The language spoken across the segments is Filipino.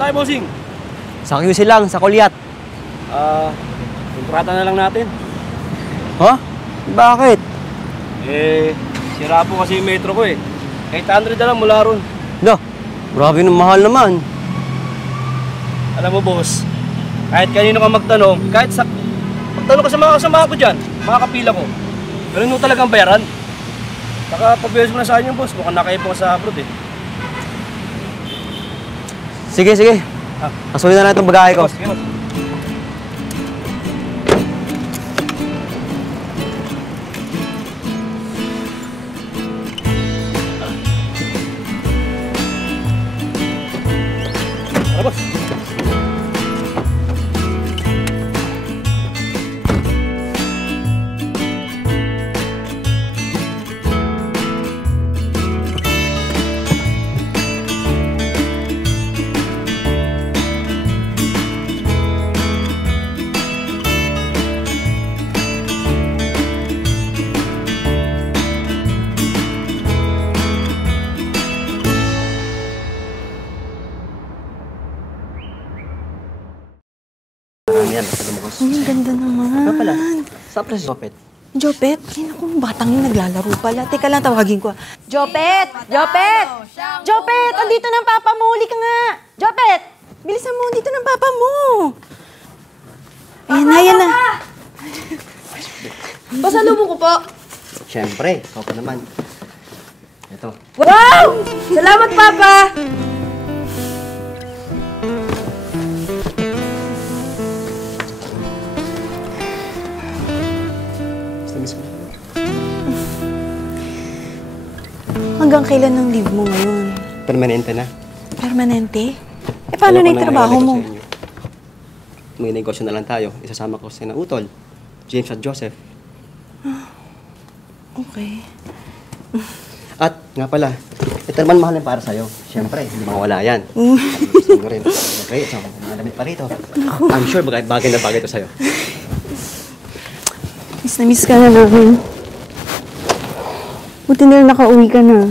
tayo, bossing? Sa QC lang, sa Kulyat. Kontrata na lang natin. Ha? Bakit? Sira po kasi yung metro ko eh. 800 na lang mula ron. No, grabe ng mahal naman. Alam mo, boss, kahit kanino ka magtanong, magtanong ka sa mga kasama ko dyan, mga kapila ko, ganun mo talagang bayaran. Saka pagbayos mo na sa inyo, boss, mukhang nakaipo ka sa abroad eh. Sige, sige. Kasuhin na lang itong bagahe ko. Sige, boss. Boss. Yan, Ang ganda naman. Ano pala? Saan pala si Jopet? Jopet? Ay, naku, batang yung naglalaro pala. Teka lang, tawagin ko. Jopet! Jopet! Jopet! Andito ng papa mo! Huli ka nga! Jopet! Bilisan mo, andito ng papa mo! Ayan na, ayan na. Pasalubong ko po. Siyempre, ikaw pa naman. Ito. Wow! Salamat, Papa! Hanggang kailan ang leave mo ngayon? Permanente na. Permanente? Eh, paano na yung trabaho mo? May negosyo na lang tayo. Isasama ko sina Utol, James at Joseph. Okay. At nga pala, ito naman mahal na para sa'yo. Siyempre, hindi mawala yan. Gusto mo rin. Okay, so mga damit pa rito. I'm sure bagay na bagay ito sa'yo. Miss na miss ka na namin. Buti na lang nakauwi ka na.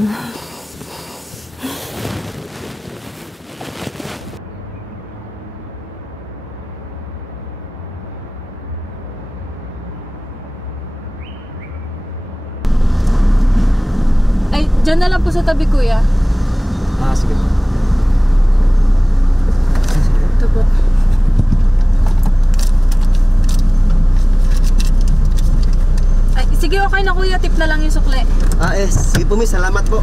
Ay, dyan na lang po sa tabi, kuya. Sige. Ito po. Ay, sige, okay na, kuya. Tip na lang yung sukle. Sige po, miss. Salamat po.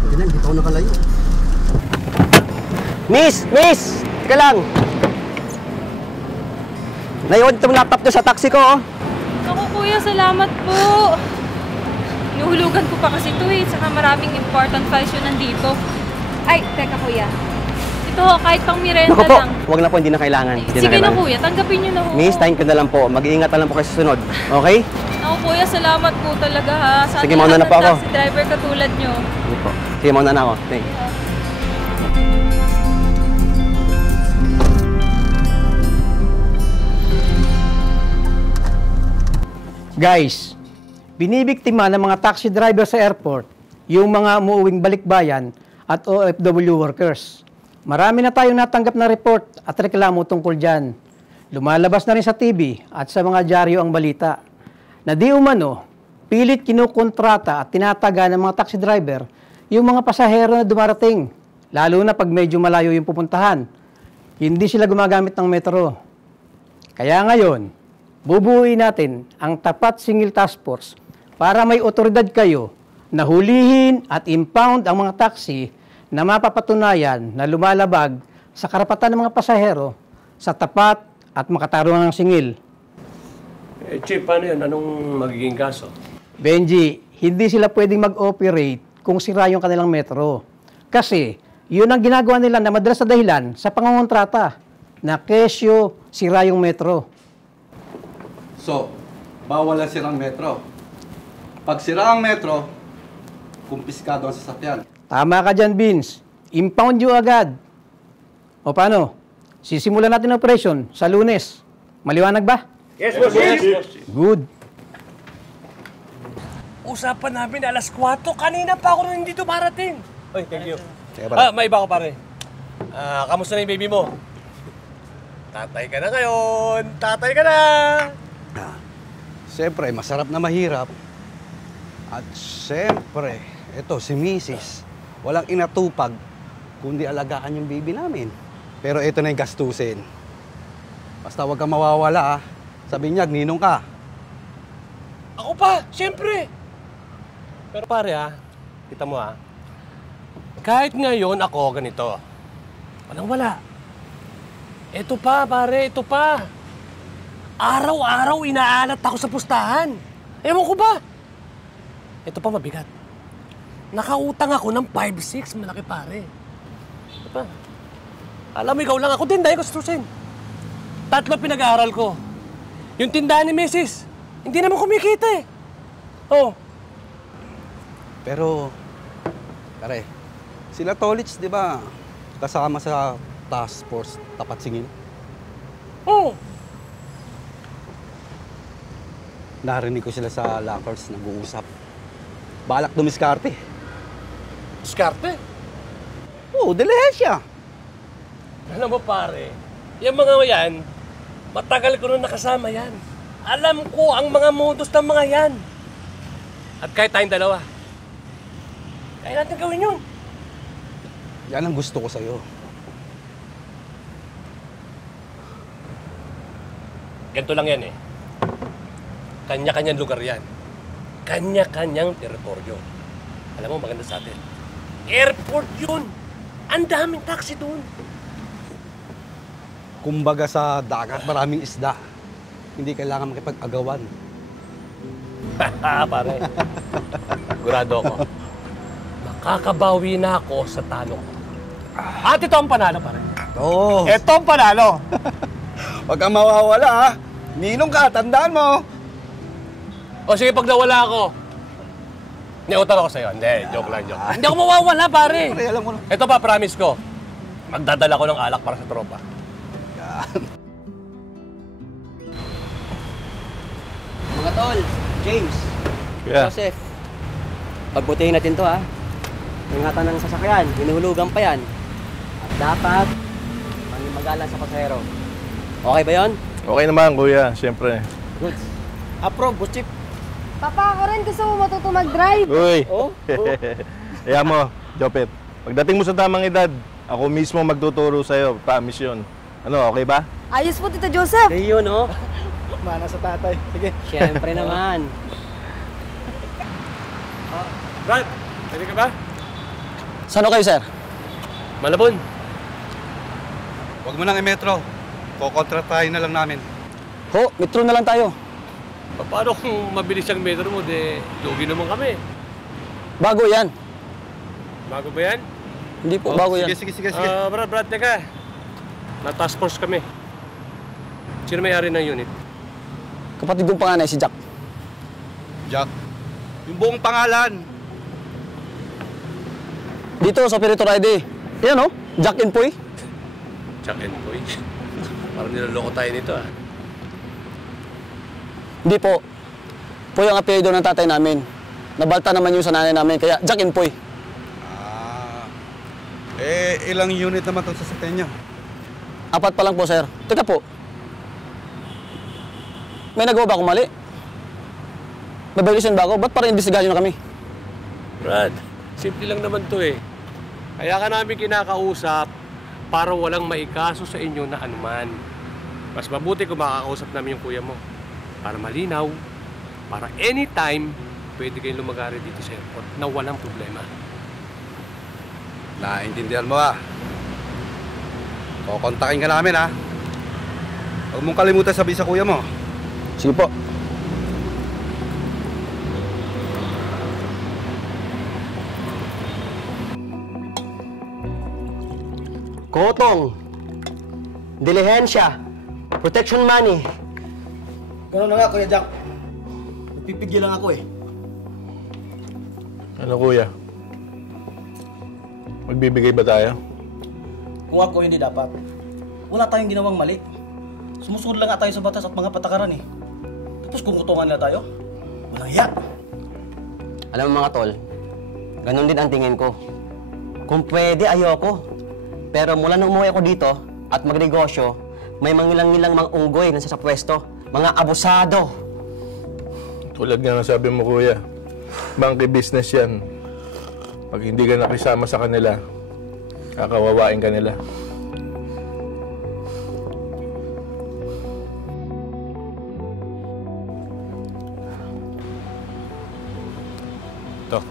Hindi lang, dito ako nakalayo. Miss! Miss! Teka lang! Naiwan itong laptop nyo sa taxi ko, oh. Ako, kuya, salamat po. Inuhulugan ko pa kasi ito eh. Saka maraming important files yun nandito. Ay, teka, kuya. Ito, kahit pang mirenda Naku po, lang. huwag na po, hindi na kailangan. Hindi Sige na, kailangan. kuya. Tanggapin nyo na ho. Miss, thank you na lang po. Mag-iingat na lang po kayo sa sunod. Okay? Ako, kuya, salamat po talaga ha. Sana Sige, mauna na po ako. taxi driver katulad nyo. Sige po. Sige, mauna na ako. Thank you. Guys, binibiktima ng mga taxi driver sa airport yung mga umuuwing balikbayan at OFW workers. Marami na tayong natanggap na report at reklamo tungkol dyan. Lumalabas na rin sa TV at sa mga dyaryo ang balita na di umano, pilit kinukontrata at tinataga ng mga taxi driver yung mga pasahero na dumarating, lalo na pag medyo malayo yung pupuntahan. Hindi sila gumagamit ng metro. Kaya ngayon, bubuuin natin ang tapat singil task force para may otoridad kayo na hulihin at impound ang mga taxi na mapapatunayan na lumalabag sa karapatan ng mga pasahero sa tapat at makatarungang singil. Chief, paano yun? Anong magiging kaso? Benji, hindi sila pwedeng mag-operate kung sira yung kanilang metro. Kasi, yun ang ginagawa nila na madalas na dahilan sa pangongontrata na kesyo sira yung metro. So, bawal na sirang metro. Pag sira ang metro, kumpiskado ang sasakyan. Tama ka dyan, Vince. Impound nyo agad. O paano? Sisimulan natin ang operation sa Lunes. Maliwanag ba? Yes, boss. Yes, boss. Good. Usapan namin alas 4. Kanina pa ako nung hindi dumarating. Oy, thank you. Sige, pare. May iba ko pare. Kamusta na yung baby mo? Tatay ka na ngayon. Tatay ka na. Siyempre, masarap na mahirap. At siyempre, ito si Mrs. Walang inatupag kundi alagaan yung baby namin. Pero ito na yung gastusin. Basta huwag kang mawawala, ha? Sabi niya, ninong ka. Ako pa, siyempre. Pero pare kita mo kahit ngayon ako ganito, walang wala. Ito pa pare, ito pa. Araw-araw inaalat ako sa pustahan. Ewan ko ba? Ito pa mabigat. Nakautang ako ng 5-6, malaki pare. Ito pa. Alam mo, ikaw lang ako din dahil gustusin. 3 pinag-aaral ko. Yung tindahan ni Mrs. Hindi naman kumikita eh. Oh. Pero, pare, sila Tolits, di ba, kasama sa task force tapat singil? Oh. Narinig ko sila sa lockers nag-uusap. Balak dumiskarte. Diskarte? Oo, dilihensya. Alam mo pare, yung mga yan, matagal ko na nakasama yan. Alam ko ang mga modus ng mga yan. At kahit tayong dalawa, kaya natin gawin yun. Yan ang gusto ko sa'yo. Ganito lang yan eh. Kanya-kanyang lugar yan. Kanya-kanyang teritoryo. Alam mo, maganda sa atin. Airport yun. Ang daming taxi doon. Kumbaga sa dagat, maraming isda. Hindi kailangan makipag-agawan. Pare, sigurado ako. Makakabawi na ako sa talo ko. At ito ang panalo, pare. Oo. Ito ang panalo. Huwag kang mawawala, ha? Ninong ka, tandaan mo. O sige, pag nawala ako, niutan ako sa'yo. Hindi, joke lang, joke. Hindi ako mawawala, pare. Pare, alam mo na. Ito pa, promise ko. Magdadala ko ng alak para sa tropa. Mga tol, James, Yeah. Joseph, pagbutihin natin to, ha? Ingatan ng sasakyan, hinuhulugan pa yan. At dapat, maging sa pasahero. Okay ba yon? Okay naman, kuya. Siyempre. Good. Approve, boss chief. Papa, ako rin gusto mo matuto mag-drive. Uy. Oh? Kaya mo, Jopet. Pagdating mo sa tamang edad, ako mismo magtuturo sa'yo. Promise yun. Ano, okay ba? Ayos po, Tito Joseph. Ayun, no? Mana sa tatay. Sige. Siyempre naman. Brad, pwede ka ba? Saan kayo, sir? Malabon. Huwag mo nang i-metro. Kukontratahin na lang namin. Ho, metro na lang tayo. Paano kung mabilis ang metro mo, lugi naman kami. Bago yan. Bago ba yan? Hindi po, bago yan. Sige. Brad, teka. Na-task force kami. Sino may-ari ng unit? Kapatid kong panganay, si Jack. Jack, yung buong pangalan. Dito sa Operator ID. Yan, oh. Jack and Poy. Jack and Boy. Parang niloloko tayo nito Hindi po. Poy ang apelyido ng tatay namin. Nabalta naman yung sa nanay namin, kaya Jack and Poy. Ilang unit naman itong sasakyan niya? 4 pa lang po, sir. Teka po. May nagawa ba akong mali? May violation ba ako? Ba't parang investigasyon na kami? Brad, simple lang naman to eh. Kaya ka namin kinakausap para walang maikaso sa inyo na anuman. Mas mabuti kung makakausap namin yung kuya mo. Para malinaw, para anytime, pwede kayong lumagari dito sa airport na walang problema. Naintindihan mo, ha? Kukontakin ka namin, ha? Huwag mong kalimutan sabihin sa kuya mo. Sige po. Kotong, dilihensya, protection money. Ganun na nga, Kuya Jack. Nagpipigil lang ako eh. Ano kuya? Magbibigay ba tayo? Kung ako, hindi dapat. Wala tayong ginawang mali. Sumusunod lang nga tayo sa batas at mga patakaran eh. Tapos kung kutungan na tayo, walang hiya. Alam mo mga tol, ganun din ang tingin ko. Kung pwede, ayoko. Pero mula nung umuwi ako dito at magnegosyo, may mangilang-ngilang mga unggoy nasa sa pwesto. Mga abusado. Tulad nga ng sabi mo, kuya, monkey business yan. Pag hindi ka nakisama sa kanila, kakawawain ka nila. Ito.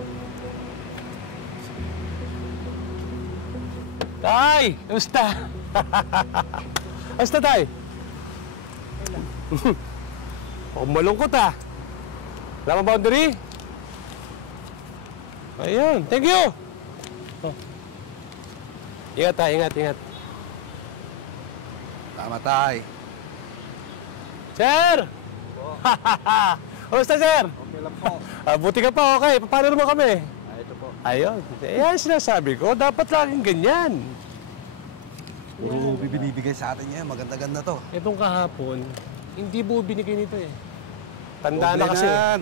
Tay! Kamusta? Kamusta, Tay? Huwag malungkot, ha? Wala mo boundary? Ayun, thank you! Oh. Ingat, Tay, ingat. Tama, Tay. Sir! Kamusta, sir? Okay lang po. Buti ka pa, okay. Paano naman kami? Ito po. Ayun. Yan sinasabi ko, dapat laging ganyan. Puro binibigay sa atin niya. Maganda-ganda to. Itong kahapon, hindi mo binigay nito eh. Tanda na Doble kasi. yan.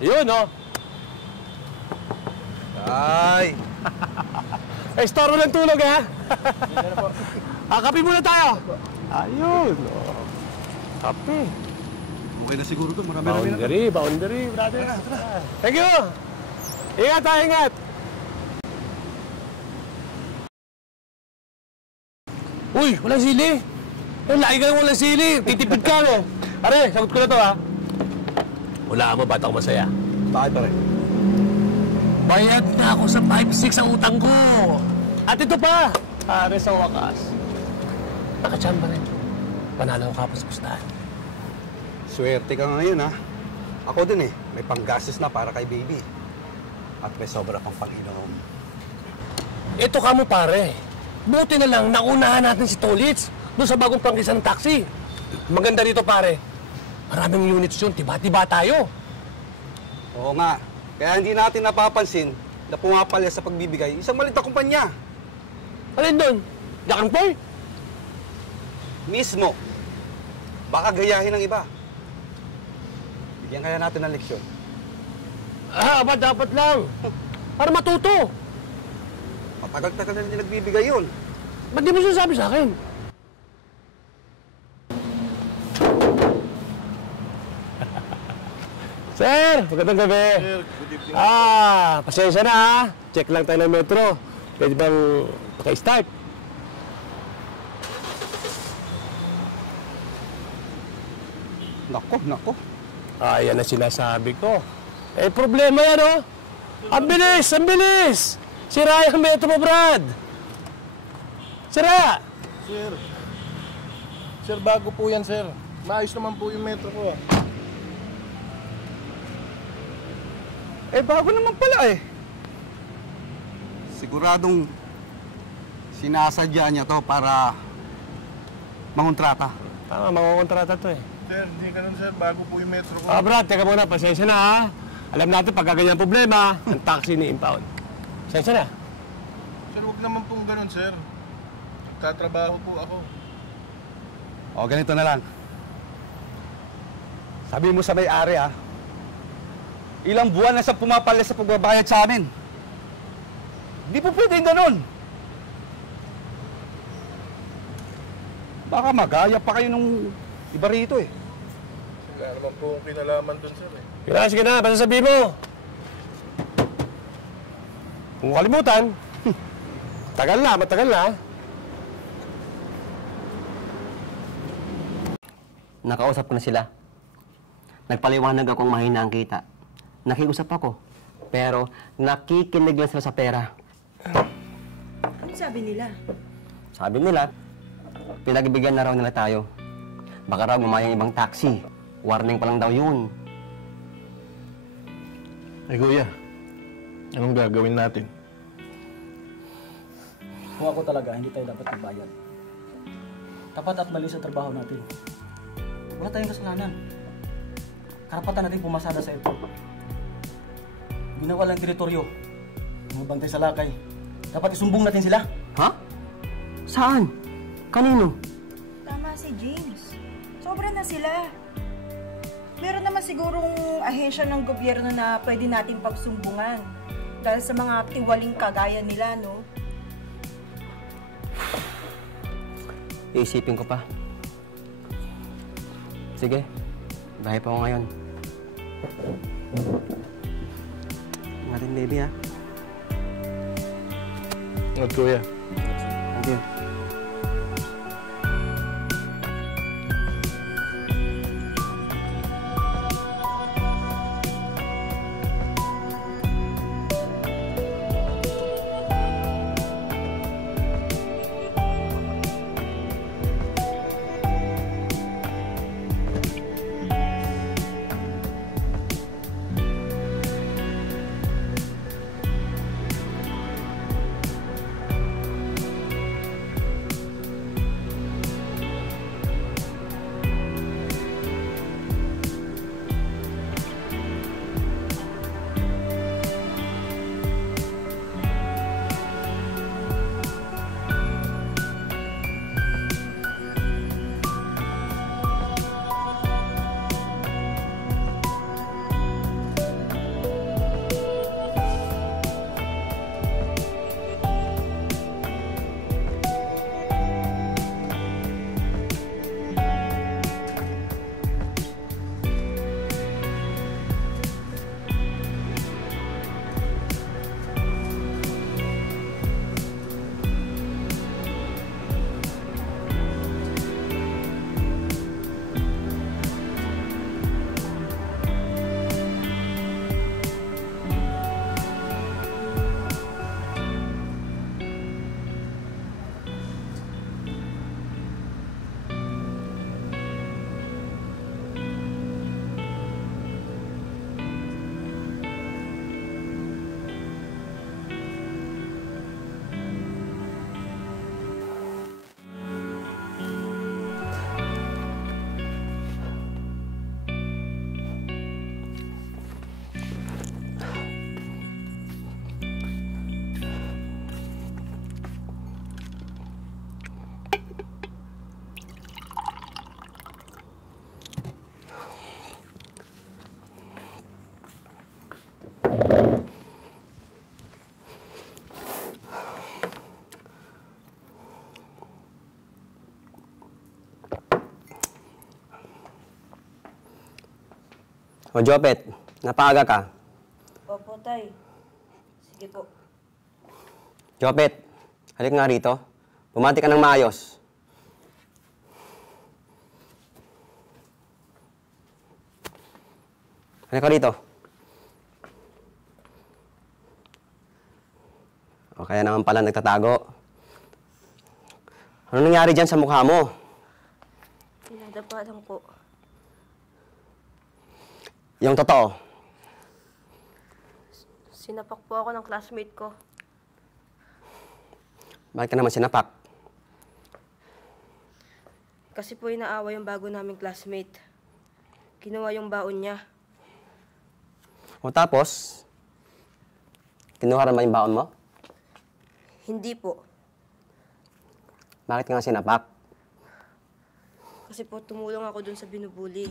Yun, oh. Tay! Estoro ng tulog, ha? Kape muna tayo. Ayun, oh. Kape. Okay na siguro to. Marami-rami na. Boundary, brother. Thank you. Ingat, tayo, ingat. Uy, walang sili. Lagi ka lang walang sili. Titipid ka, no? Are, sagot ko na to, ha? Wala mo, ba't ako masaya? Bakit pa rin? Bayad na ako sa 5-6 ang utang ko. At ito pa, pare sa wakas. Nakachamba rin. Panalo ko kapos pustahan. Swerte ka ngayon, ha? Ako din, eh. May panggastos na para kay baby. At may sobra pang pang-inom. Ito ka mo, pare. Buti na lang, naunahan natin si Tolitz doon sa bagong pangkisan ng taxi. Maganda dito, pare. Maraming units yun. Tiba-tiba tayo. Oo nga. Kaya hindi natin napapansin na pumapalya sa pagbibigay isang maliit na kumpanya. Alin doon? Jack and Poy? Mismo. Baka gayahin ng iba. Bigyan kaya natin ng leksyon. Dapat lang. Para matuto. Matagal-tagal na hindi nagbibigay yun. Ba't di mo sinasabi sa akin? Sir, magandang gabi. Sir, good evening. Pasensya na, ha. Check lang tayo ng metro. Pwede bang paka-start? Nako. Yan ang sinasabi ko. Problema yan, oh. Ang bilis! Sira yung metro mo, Brad. Sira! Sir, bago po yan, sir. Maayos naman po yung metro ko, ah. Bago naman pala, eh. Siguradong sinasadya niya to para mangontrata. Tama, mangungontrata to, eh. Sir, hindi ganun, sir. Bago po yung metro ko. Brad, teka muna. Pasensya na, ha. Alam natin, pagkaganyan problema, ang taxi ni Impound. Pasensya na. Sir, huwag naman pong ganun, sir. Tatrabaho po ako. O, ganito na lang. Sabi mo sa may-ari, ha? Ilang buwan na siya pumapalya sa pagbabayad sa amin. Hindi po pwedeng ganun. Baka magaya pa kayo nung iba rito, eh. Wala naman po akong kinalaman dun, sir, eh. Sige na, basta sabihin mo. Kung kalimutan, matagal na. Nakausap ko na sila. Nagpaliwanag akong mahina ang kita. Nakiusap ako. Pero nakikinig lang sila sa pera. Ano sabi nila? Sabi nila, pinagbigyan na raw nila tayo. Baka raw gumayang ibang taxi. Warning pa lang daw yun. Ay, kuya. Anong gagawin natin? Kung ako talaga, hindi tayo dapat magbayad. Tapat at mali sa trabaho natin. Wala tayong kasalanan. Karapatan natin pumasada sa airport. Ginawa lang teritoryo. Bumabantay sa lakay. Dapat isumbong natin sila. Ha? Saan? Kanino? Tama si James. Sobra na sila. meron naman sigurong ahensya ng gobyerno na pwede nating pagsumbungan. Dahil sa mga tiwaling kagaya nila, no? Iisipin ko pa. Sige, bahay pa ako ngayon. Ingatin, baby, ha? Ingat, kuya. Thank you. O, Jopet, napaaga ka. Opo, tay. Sige po. Jopet, halik nga rito. Bumati ka ng maayos. Halik ka rito. O, kaya naman pala nagtatago. Ano nangyari dyan sa mukha mo? Pinadapa lang po. Yung totoo. Sinapak po ako ng classmate ko. Bakit ka naman sinapak? Kasi po inaawa yung bago naming classmate. Kinuha yung baon niya. O tapos, kinuha rin ba yung baon mo? Hindi po. Bakit ka nga sinapak? Kasi po tumulong ako dun sa binubuli.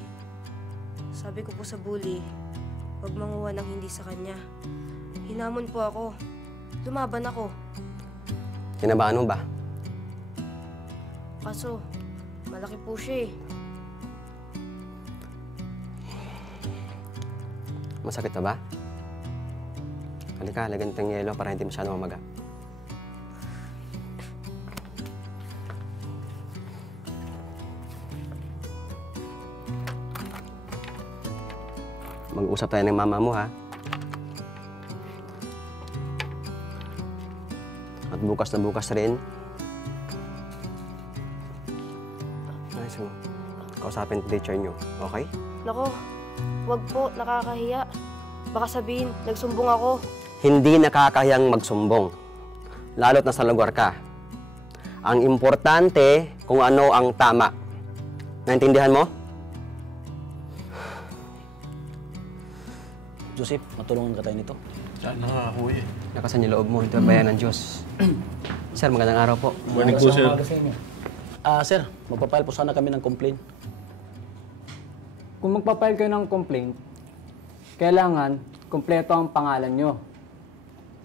Sabi ko po sa bully, huwag manguha ng hindi sa kanya. Hinamon po ako. Lumaban ako. Kinabahan mo ba? Kaso, malaki po siya eh. Masakit na ba? Halika, lagyan ng yelo para hindi masyadong mamaga. Mag-usap tayo ng mama mo, ha? At bukas na bukas rin. Nice mo. Kausapin ang teacher nyo, okay? Nako, wag po, nakakahiya. Baka sabihin, nagsumbong ako. Hindi nakakahiyang magsumbong, lalo't nasa lugar ka. Ang importante kung ano ang tama. Naintindihan mo? Joseph, matulungan ka tayo nito. Sana nga, kuya. Nakasan yung loob mo, ito ang bayan ng Diyos. Sir, magandang araw po. Morning po, sir. Sir, magpapile po sana kami ng complaint. kung magpapile kayo ng complaint, kailangan kumpleto ang pangalan nyo.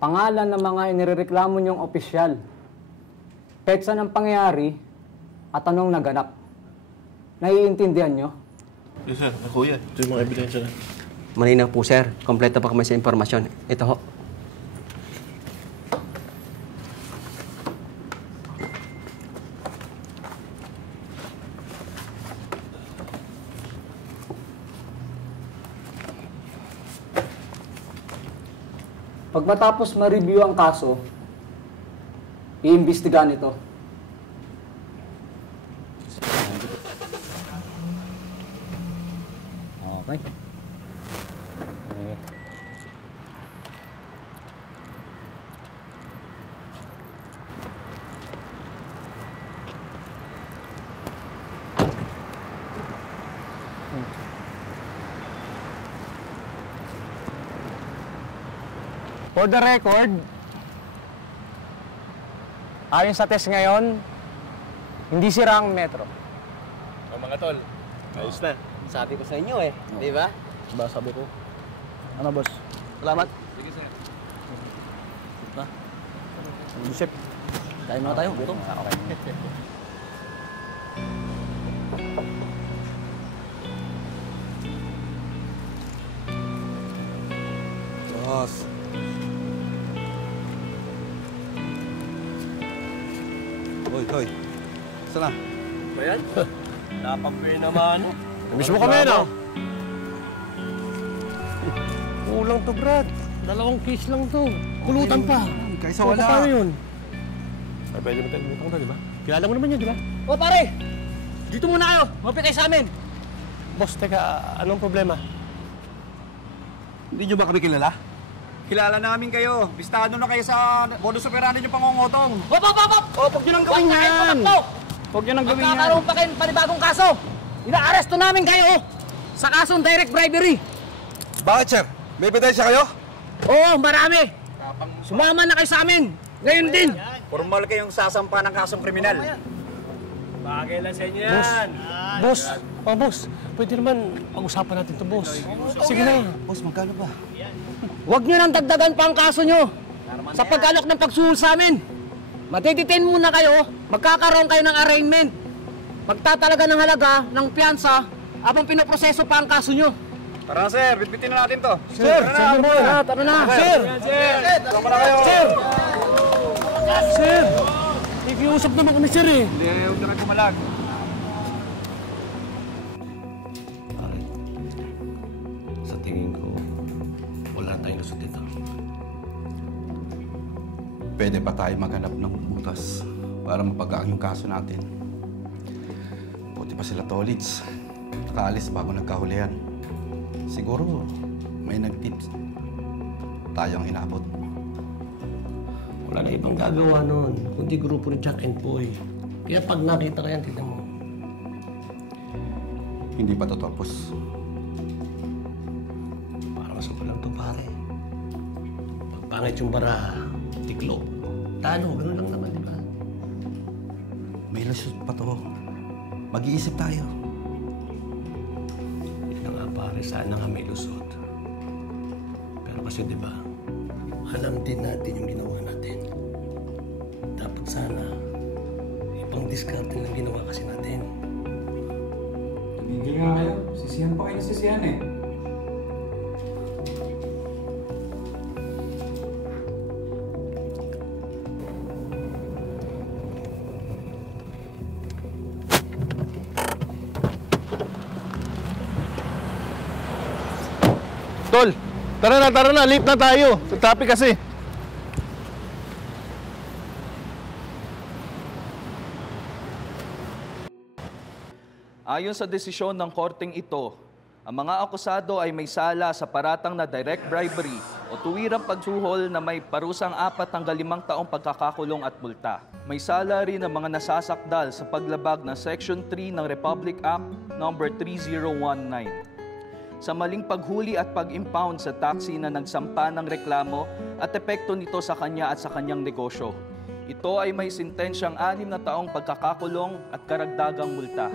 Pangalan ng mga inireklamo nyong opisyal. Kahit saan ang pangyayari at anong naganap. Naiintindihan nyo? Yes, sir. Kuya, ito yung mga ebidensya na. Malinaw po, sir. Kompleto pa kami sa impormasyon. Ito ho. Pag matapos ma-review ang kaso, iimbestigahan ito. Okay. For the record, ayon sa test ngayon, hindi sira ang metro. O mga tol, ayos na. Sabi ko sa inyo eh. Di ba? Diba sabi ko? Ano, boss? Salamat. Sige, sir. Ba? Joseph, kain muna tayo. Gutom. Okay. Boss. Hoy. Saan na? Ba yan? Napag-pay naman. Namiss mo kami, no? Kulang to, Brad. 2 case lang to. Pulutan pa. Kaysa wala. Paano yun? Ay, pwede mo tayo umutang na, di ba? Kilala mo naman yun, di ba? O pare! Dito muna kayo! Mapit kayo sa amin! Boss, teka, anong problema? Hindi nyo ba kami kilala? Kilala namin kayo. Bistado na kayo sa modus operandi nyo pangongotong. Hop! O, huwag nyo nang gawin yan! Huwag nyo nang gawin yan. Magkakaroon pa kayo ng panibagong kaso! Ina-aresto namin kayo sa kasong direct bribery! Bakit, sir? May ebidensya kayo? Oo, marami! Sumama na kayo sa amin! Ngayon din! Formal kayong sasampa ng kasong kriminal. Bagay lang sa inyo yan. Boss, pwede naman pag-usapan natin to, boss. Sige na. Boss, magkano ba? Huwag nyo nang dagdagan pa ang kaso nyo sa pag-alok ng pagsuhol sa amin. Matidetain muna kayo, magkakaroon kayo ng arraignment. Magtatalaga ng halaga ng piyansa habang pinoproseso pa ang kaso nyo. Tara, sir. Bitbitin na natin to. Sir, tara na. Sir! Tama na kayo. Sir! Ikiusap naman kami, sir, eh. Hindi, huwag na kayo kumalag. Sa tingin ko, wala tayong lusot dito. Pwede pa tayo maghanap ng butas para mapagaang yung kaso natin. Buti pa sila Tolits. Nakaalis bago nagkahulihan. Siguro may nag-tips. Tayong inabot. Wala na ibang gagawa nun, kundi grupo ni Jack and Poy. Kaya pag nakita ka yan, tignan mo. Hindi pa to tapos. Parang sa lang to, pare. Pag pangit yung bara, tiklop. Talo, ganun lang naman, di ba? May lusot pa to. Mag-iisip tayo. Hindi na nga, pare, sana nga may lusot. Pero kasi, di ba, alam din natin yung ginawa natin. Dapat sana, ibang diskarte lang ginawa kasi natin. Tumigil nga kayo. Sisihan pa kayo ng sisihan eh. Tol, tara na. Late na tayo. Sa traffic kasi. Ayon sa desisyon ng korteng ito, ang mga akusado ay may sala sa paratang na direct bribery o tuwirang pagsuhol na may parusang 4 hanggang 5 taong pagkakakulong at multa. May sala rin ang mga nasasakdal sa paglabag ng Section 3 ng Republic Act No. 3019. Sa maling paghuli at pag-impound sa taxi na nagsampa ng reklamo at epekto nito sa kanya at sa kanyang negosyo. Ito ay may sentensyang 6 na taong pagkakakulong at karagdagang multa.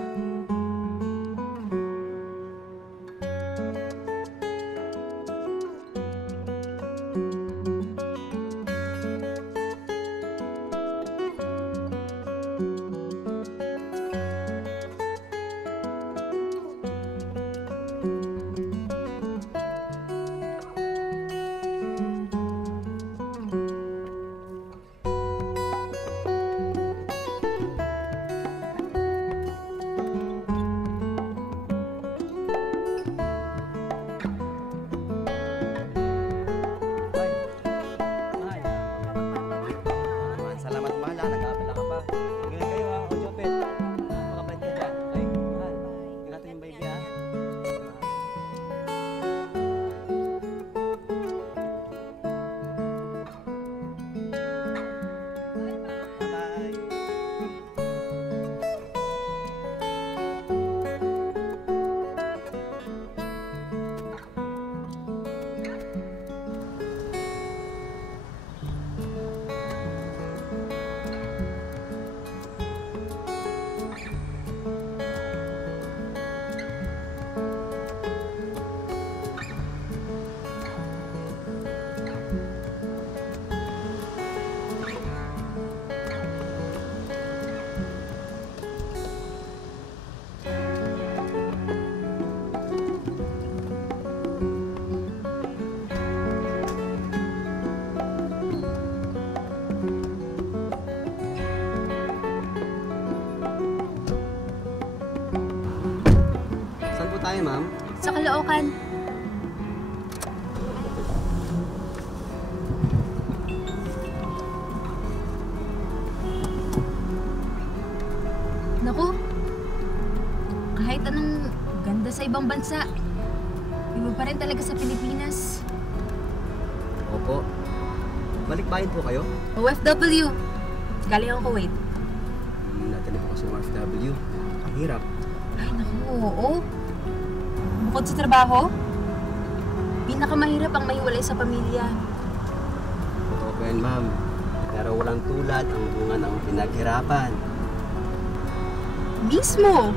tayo, ma'am? Sa Caloocan. Naku, kahit anong ganda sa ibang bansa, iba pa rin talaga sa Pilipinas. Opo. Balikbayan po kayo? OFW. Galing ang Kuwait. Natanip ako sa OFW. Ang hirap. Ay, naku, oo. Bukod sa trabaho, pinakamahirap ang mahiwalay sa pamilya. Totoo po yan, ma'am. Pero walang tulad ang bunga ng pinaghirapan. Mismo!